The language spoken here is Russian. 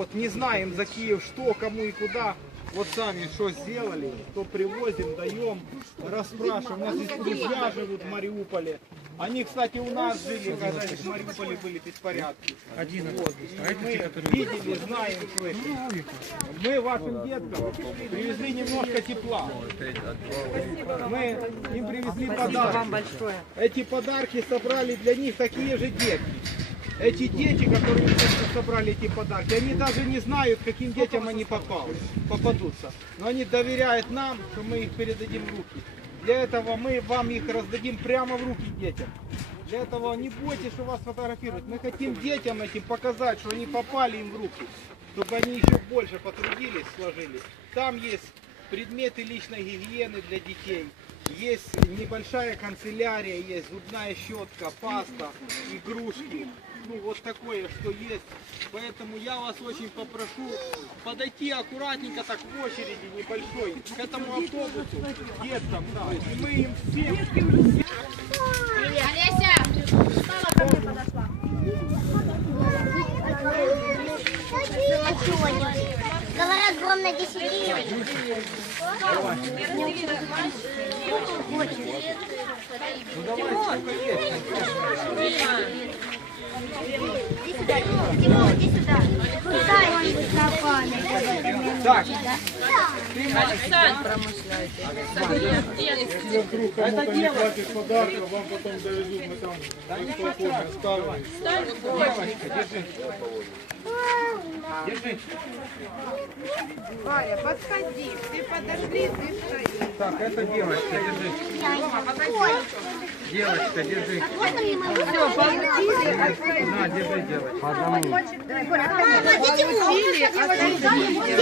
вот не знаем за Киев что, кому и куда. Вот сами что сделали, то привозим, даем, расспрашиваем. У нас здесь друзья живут в Мариуполе. Они, кстати, у нас жили, когда в Мариуполе были беспорядки. Вот. И мы видели, знаем, это. Мы вашим деткам привезли немножко тепла. Мы им привезли подарки. Эти подарки собрали для них такие же дети. Эти дети, которые собрали эти подарки, они даже не знают, каким детям они попали, попадутся. Но они доверяют нам, что мы их передадим в руки. Для этого мы вам их раздадим прямо в руки детям. Для этого не бойтесь, что вас фотографируют. Мы хотим детям этим показать, что они попали им в руки, чтобы они еще больше потрудились, сложили. Там есть предметы личной гигиены для детей. Есть небольшая канцелярия, есть зубная щетка, паста, игрушки. Ну вот такое, что есть. Поэтому я вас очень попрошу подойти аккуратненько так в очереди небольшой к этому автобусу, деткам, да. И мы им всем Олеся! Стала ко мне подошла. Гром на 10 гривен. Иди сюда, Тимон, иди сюда. Куда иди Так, Это вам потом довезут, мы там толково ставим. держи. Валя, подходи. Ты подожди, ты стоишь. Так, это девочка, держи. Девочка, держи. Все, получили, На, держи, девочка. получили, отойди.